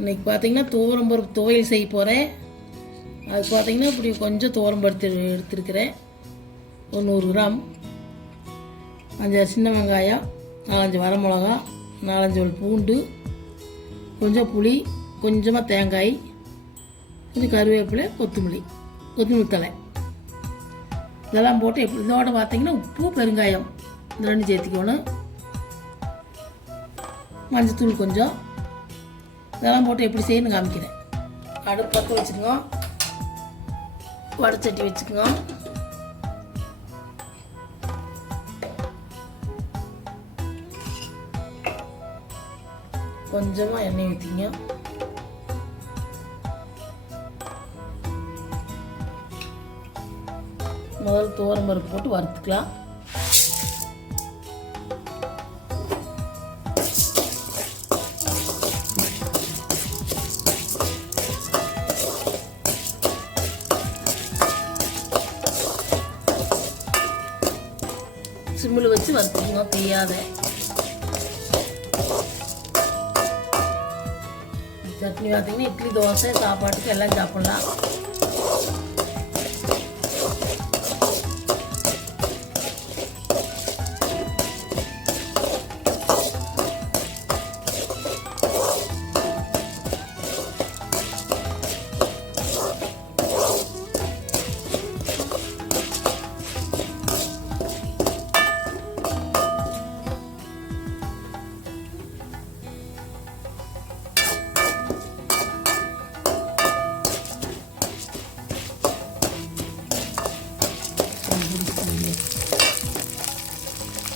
இன்றைக்கி பார்த்தீங்கன்னா துவரம்பருப்பு துவையல் செய்ய போகிறேன். அது பார்த்தீங்கன்னா இப்படி கொஞ்சம் துவரம்பருப்பு எடுத்துருக்கிறேன். ஒரு 100 கிராம், 5 சின்ன வெங்காயம், 4-5 வரமிளகா, 4-5 பூண்டு, கொஞ்சம் புளி, கொஞ்சமாக தேங்காய், கொஞ்சம் கருவேப்பிலை, கொத்தமல்லி தழை இதெல்லாம் போட்டு இதோட பார்த்தீங்கன்னா உப்பு, பெருங்காயம் இந்த 2 சேர்த்துக்கணும். மஞ்சத்தூள் கொஞ்சம், இதெல்லாம் போட்டு எப்படி செய்யணும்னு காமிக்கிறேன். அடுப்பு பற்ற வச்சுக்கோங்க, வடைச்சட்டி வச்சுக்கோங்க. கொஞ்சமாக எண்ணெய் ஊற்றிங்க. முதல்ல துவரம்பருப்பு போட்டு வறுத்துக்கலாம். சிம்மில் வச்சு வறுத்துக்கோங்க, தீயாத. சட்னி பார்த்தீங்கன்னா இட்லி, தோசை, சாப்பாட்டுக்கு எல்லாம் சாப்பிட்லாம்.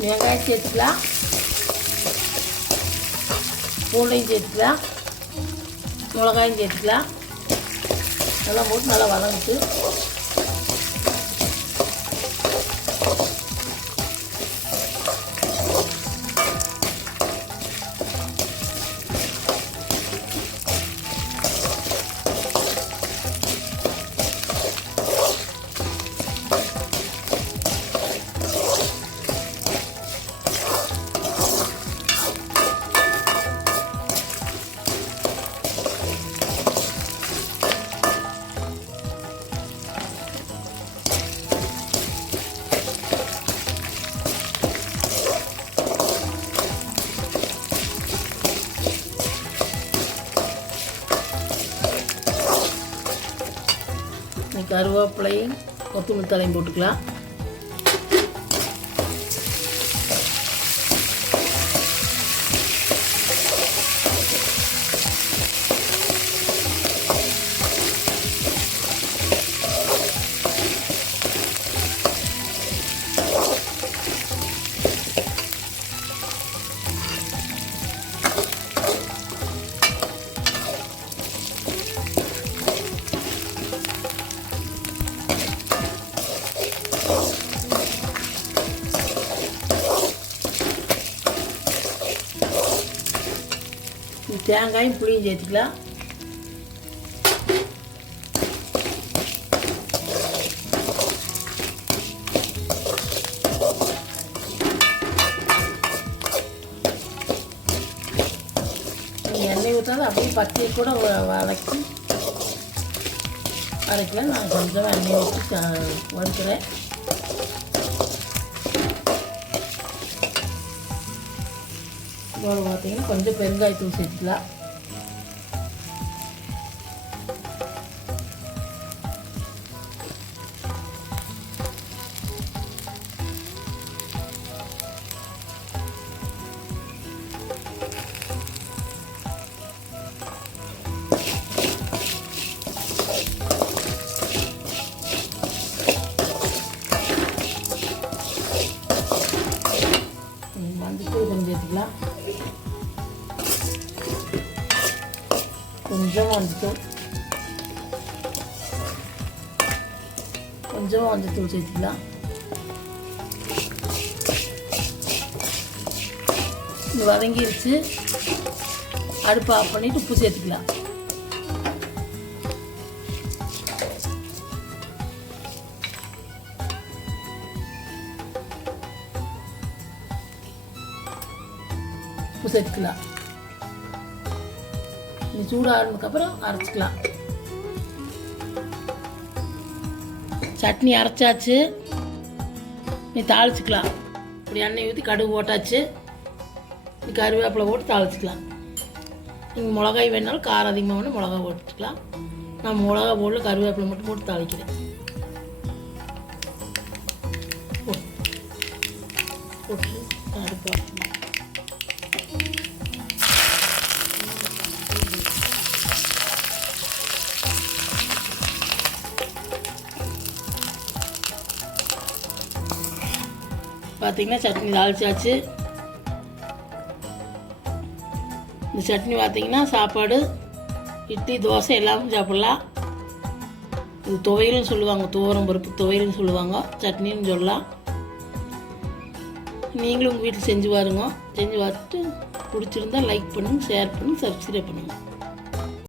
வெங்காயம் சேர்த்துக்கலாம், பூண்டையும் சேர்த்துக்கலாம், மிளகாயும் சேர்த்துக்கலாம். நல்லா போட்டு நல்லா வதங்கிட்டு கருவேப்பிலையும் கொத்தமல்லி தலையும் போட்டுக்கலாம். தேங்காயும் புளியும் சேர்த்துக்கலாம். எண்ணெய் ஊற்றாலும் அப்படியே பச்சை கூட வதக்கி அரைக்கலாம். நான் கொஞ்சம் எண்ணெய் ஊற்றி வறுக்கிறேன். இதோட பார்த்தீங்கன்னா கொஞ்சம் பெருங்காயத்தூள் சேர்த்துக்கலாம். மஞ்சத்தூள் கொஞ்சம் சேர்த்துக்கலாம். கொஞ்சம் மஞ்சத்தூள் சேர்த்துக்கலாம். இது வதங்கிருச்சு. அடுப்பு ஆஃப் பண்ணிட்டு உப்பு சேர்த்துக்கலாம். உப்பு சேர்த்துக்கலாம். இது சூடானதுக்கப்புறம் அரைச்சிக்கலாம். சட்னி அரைச்சாச்சு, நீ தாளிச்சிக்கலாம். இப்படி எண்ணெய் ஊற்றி கடுகு போட்டாச்சு, கருவேப்பிலை போட்டு தாளிச்சிக்கலாம். நீங்கள் மிளகாய் வேணாலும் காரம் அதிகமாக வேணும் மிளகா போட்டுக்கலாம். நான் மிளகா போடல, கருவேப்பிலை மட்டும் போட்டு தாளிக்கிறேன். போட்டு அடுப்பு பார்த்தீங்கன்னா சட்னி தாளிச்சாச்சு. இந்த சட்னி பார்த்தீங்கன்னா சாப்பாடு, இட்லி, தோசை எல்லாமே சாப்பிட்லாம். இது துவையல்னு சொல்லுவாங்க, துவரம் பருப்பு துவையல்னு சொல்லுவாங்க, சட்னின்னு சொல்லலாம். நீங்களும் உங்கள் வீட்டில் செஞ்சு பாருங்க. செஞ்சு பார்த்துட்டு பிடிச்சிருந்தா லைக் பண்ணுங்கள், ஷேர் பண்ணுங்கள், சப்ஸ்கிரைப் பண்ணுங்கள்.